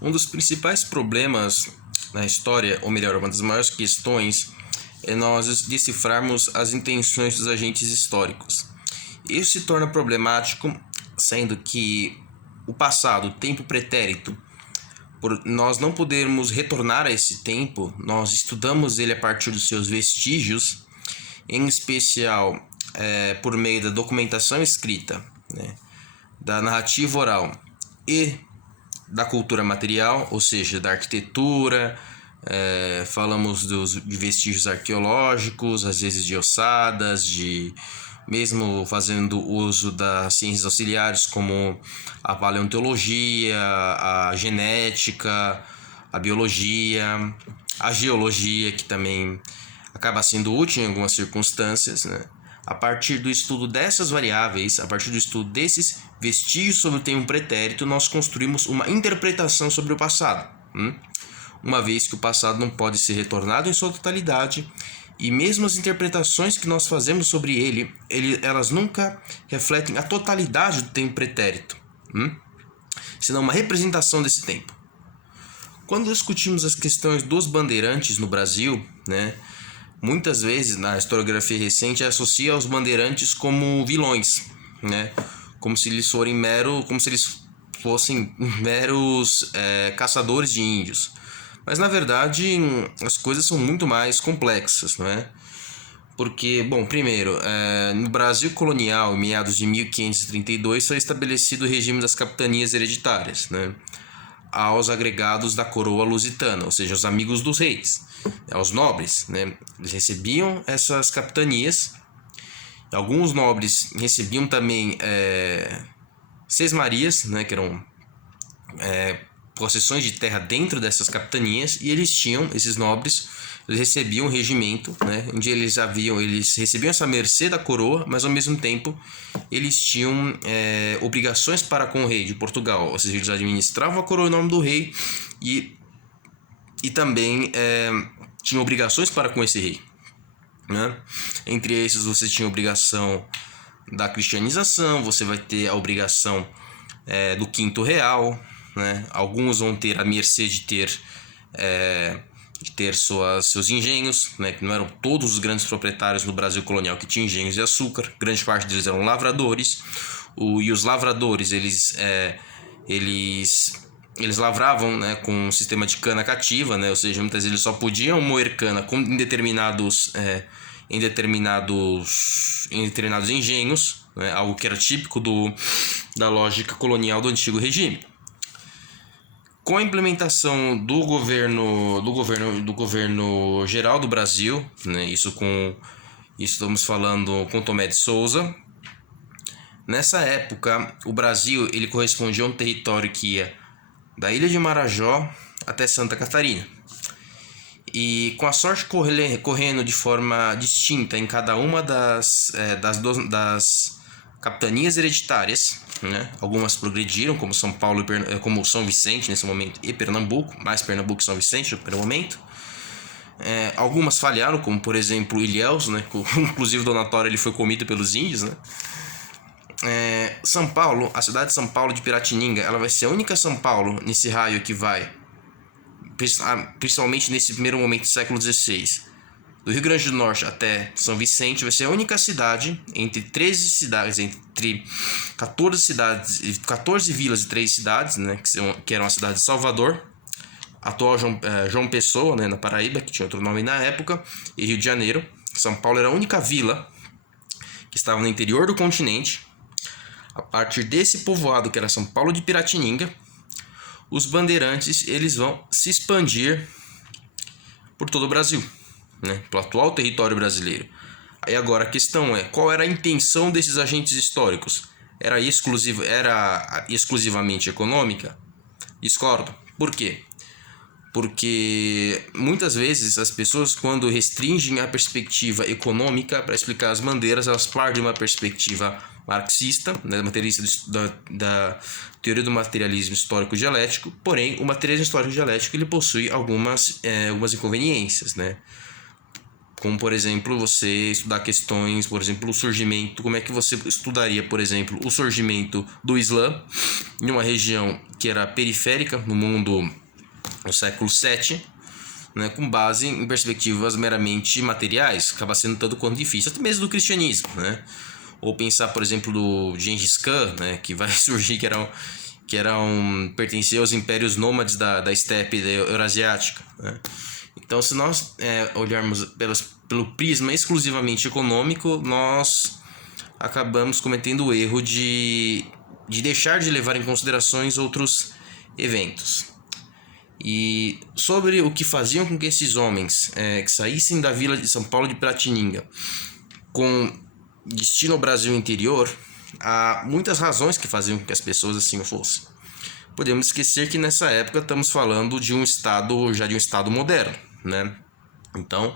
Um dos principais problemas na história, ou melhor, uma das maiores questões, é nós decifrarmos as intenções dos agentes históricos. Isso se torna problemático, sendo que o passado, o tempo pretérito, por nós não podermos retornar a esse tempo, nós estudamos ele a partir dos seus vestígios, em especial por meio da documentação escrita, né, da narrativa oral e da cultura material, ou seja, da arquitetura, falamos de vestígios arqueológicos, às vezes de ossadas, de mesmo fazendo uso das ciências auxiliares como a paleontologia, a genética, a biologia, a geologia, que também acaba sendo útil em algumas circunstâncias, né? A partir do estudo dessas variáveis, a partir do estudo desses vestígios sobre o tempo pretérito, nós construímos uma interpretação sobre o passado. Uma vez que o passado não pode ser retornado em sua totalidade, e mesmo as interpretações que nós fazemos sobre ele, elas nunca refletem a totalidade do tempo pretérito, senão uma representação desse tempo. Quando discutimos as questões dos bandeirantes no Brasil, né, muitas vezes na historiografia recente associa os bandeirantes como vilões, né, como se eles fossem meros caçadores de índios. Mas na verdade as coisas são muito mais complexas, não é? Porque, bom, primeiro, no Brasil colonial, em meados de 1532, foi estabelecido o regime das capitanias hereditárias, né, aos agregados da coroa lusitana, ou seja, os amigos dos reis, aos nobres, né? Eles recebiam essas capitanias. Alguns nobres recebiam também sesmarias, né, que eram possessões de terra dentro dessas capitanias, e esses nobres, eles recebiam um regimento, né, onde eles recebiam essa mercê da coroa, mas ao mesmo tempo eles tinham obrigações para com o rei de Portugal, ou seja, eles administravam a coroa em nome do rei e também tinham obrigações para com esse rei, né? Entre esses você tinha a obrigação da cristianização, você vai ter a obrigação do quinto real, né? Alguns vão ter a mercê de ter seus engenhos, né? Que não eram todos os grandes proprietários no Brasil colonial que tinham engenhos de açúcar, grande parte deles eram lavradores, e os lavradores eles lavravam, né, com um sistema de cana cativa, né? Ou seja, muitas vezes eles só podiam moer cana em determinados engenhos, né? Algo que era típico da lógica colonial do antigo regime. Com a implementação do governo geral do Brasil, né, isso estamos falando com Tomé de Souza. Nessa época, o Brasil ele correspondia a um território que ia da Ilha de Marajó até Santa Catarina. E com a sorte correndo de forma distinta em cada uma das capitanias hereditárias, né? Algumas progrediram, como São Paulo, como São Vicente nesse momento, e Pernambuco, mais Pernambuco e São Vicente no primeiro momento. Algumas falharam, como por exemplo Ilhéus, né? Inclusive Donatório ele foi comido pelos índios, né? São Paulo, a cidade de São Paulo de Piratininga, ela vai ser a única São Paulo nesse raio que vai, principalmente nesse primeiro momento do século XVI, do Rio Grande do Norte até São Vicente, vai ser a única cidade entre 14 vilas e 3 cidades, né, que eram a cidade de Salvador, atual João Pessoa, né, na Paraíba, que tinha outro nome na época, e Rio de Janeiro. São Paulo era a única vila que estava no interior do continente. A partir desse povoado, que era São Paulo de Piratininga, os bandeirantes eles vão se expandir por todo o Brasil, né, pelo atual território brasileiro. Aí agora a questão é, qual era a intenção desses agentes históricos? Era exclusivamente econômica? Discordo. Por quê? Porque muitas vezes as pessoas, quando restringem a perspectiva econômica para explicar as bandeiras, elas partem de uma perspectiva marxista, né, materialista da teoria do materialismo histórico dialético. Porém, o materialismo histórico dialético ele possui algumas inconveniências, né? como, por exemplo, você estudar questões, por exemplo, o surgimento, como é que você estudaria, por exemplo, o surgimento do Islã em uma região que era periférica no mundo no século VII, né, com base em perspectivas meramente materiais, acaba sendo tanto quanto difícil, até mesmo do cristianismo, né? Ou pensar, por exemplo, do Gengis Khan, né, que vai surgir, pertencia aos impérios nômades da estepe eurasiática, né? Então, se nós olharmos pelo prisma exclusivamente econômico, nós acabamos cometendo o erro de deixar de levar em considerações outros eventos. E sobre o que faziam com que esses homens que saíssem da vila de São Paulo de Piratininga com destino ao Brasil interior, há muitas razões que faziam com que as pessoas assim o fossem. Podemos esquecer que nessa época estamos falando de um estado moderno, né? Então,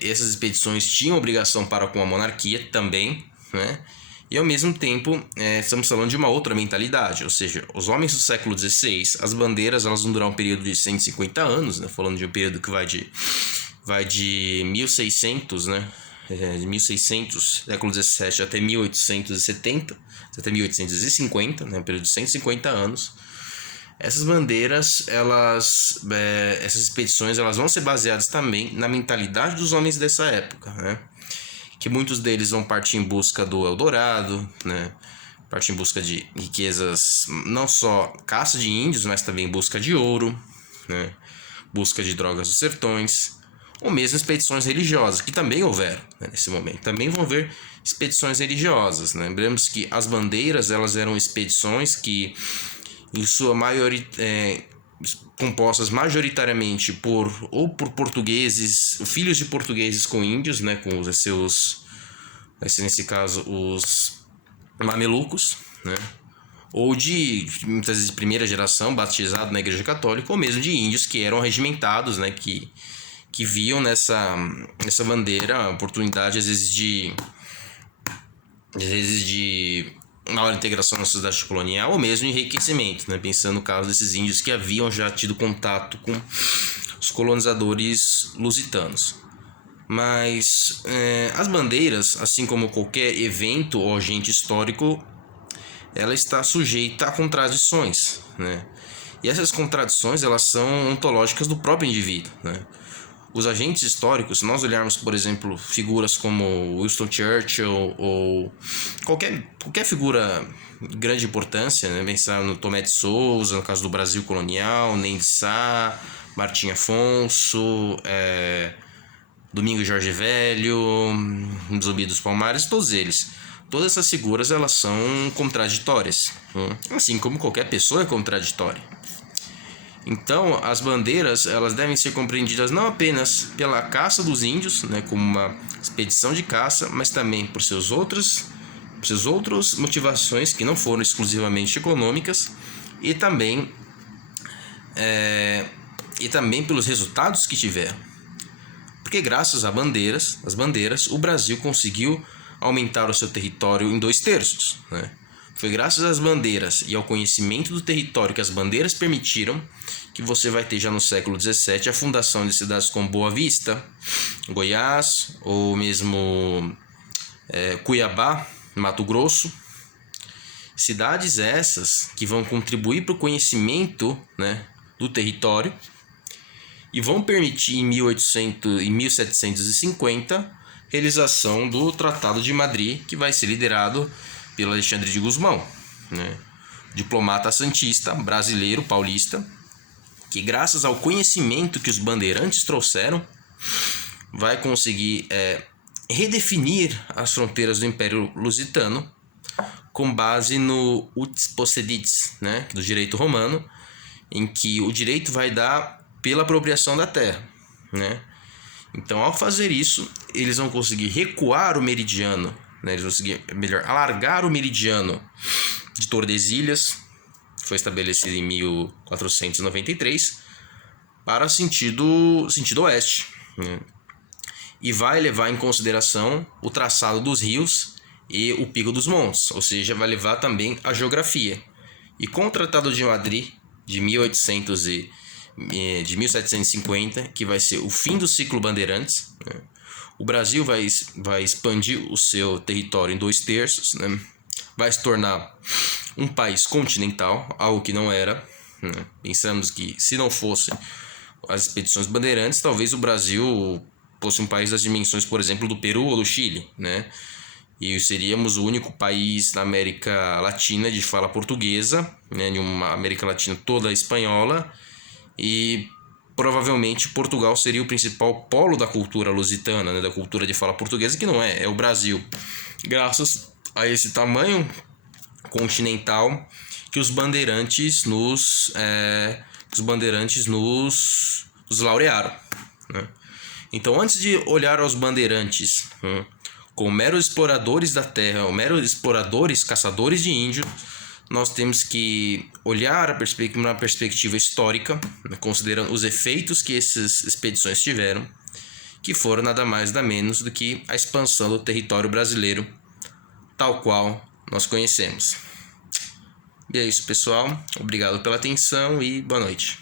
essas expedições tinham obrigação para com a monarquia também, né? E ao mesmo tempo, estamos falando de uma outra mentalidade, ou seja, os homens do século XVI, as bandeiras elas vão durar um período de 150 anos, né? Falando de um período que vai de 1600, né? De 1600, século XVII até 1870, até 1850, né? Um período de 150 anos. Essas bandeiras, essas expedições, elas vão ser baseadas também na mentalidade dos homens dessa época, né? Que muitos deles vão partir em busca do Eldorado, né? Partir em busca de riquezas, não só caça de índios, mas também busca de ouro, né? Busca de drogas dos sertões, ou mesmo expedições religiosas, que também houveram, né, nesse momento. Também vão haver expedições religiosas, né? Lembremos que as bandeiras elas eram expedições que, em sua maioria, compostas majoritariamente por portugueses, filhos de portugueses com índios, né, com os seus, nesse caso, os mamelucos, né, ou muitas vezes de primeira geração, batizado na Igreja Católica, ou mesmo de índios que eram regimentados, né, que viam nessa bandeira a oportunidade, às vezes de maior integração na sociedade colonial ou mesmo enriquecimento, né? Pensando no caso desses índios que haviam já tido contato com os colonizadores lusitanos. Mas as bandeiras, assim como qualquer evento ou agente histórico, ela está sujeita a contradições, né? E essas contradições elas são ontológicas do próprio indivíduo, né? Os agentes históricos, se nós olharmos, por exemplo, figuras como Winston Churchill ou qualquer figura de grande importância, né? Pensar no Tomé de Souza, no caso do Brasil colonial, Ney de Sá, Martim Afonso, Domingos Jorge Velho, Zumbi dos Palmares, todos eles. Todas essas figuras elas são contraditórias, assim como qualquer pessoa é contraditória. Então, as bandeiras elas devem ser compreendidas não apenas pela caça dos índios, né, como uma expedição de caça, mas também por seus outras motivações que não foram exclusivamente econômicas e também pelos resultados que tiveram. Porque graças às bandeiras, o Brasil conseguiu aumentar o seu território em 2/3, né? Foi graças às bandeiras e ao conhecimento do território que as bandeiras permitiram que você vai ter já no século XVII a fundação de cidades como Boa Vista, Goiás, ou mesmo Cuiabá, Mato Grosso. Cidades essas que vão contribuir para o conhecimento, né, do território e vão permitir em 1750 realização do Tratado de Madrid, que vai ser liderado pelo Alexandre de Gusmão, né, diplomata santista, brasileiro, paulista, que graças ao conhecimento que os bandeirantes trouxeram, vai conseguir redefinir as fronteiras do Império Lusitano com base no utis possidetis, né, do direito romano, em que o direito vai dar pela apropriação da terra, né? Então, ao fazer isso, eles vão conseguir recuar o meridiano, né? Eles vão conseguir, alargar o meridiano de Tordesilhas, que foi estabelecido em 1493, para sentido oeste, né? E vai levar em consideração o traçado dos rios e o pico dos montes, ou seja, vai levar também a geografia. E com o Tratado de Madrid, de 1800 de 1750, que vai ser o fim do ciclo Bandeirantes, né? O Brasil vai expandir o seu território em 2/3, né? Vai se tornar um país continental, algo que não era, né? Pensamos que se não fossem as expedições Bandeirantes, talvez o Brasil fosse um país das dimensões, por exemplo, do Peru ou do Chile, né? E seríamos o único país na América Latina de fala portuguesa, né? De uma América Latina toda espanhola, e provavelmente Portugal seria o principal polo da cultura lusitana, né? Da cultura de fala portuguesa, que não é o Brasil. Graças a esse tamanho continental que os bandeirantes nos laurearam, né? Então, antes de olhar aos bandeirantes como meros exploradores da terra, ou meros exploradores, caçadores de índio, nós temos que olhar uma perspectiva histórica, né, considerando os efeitos que essas expedições tiveram, que foram nada mais nada menos do que a expansão do território brasileiro, tal qual nós conhecemos. E é isso, pessoal. Obrigado pela atenção e boa noite.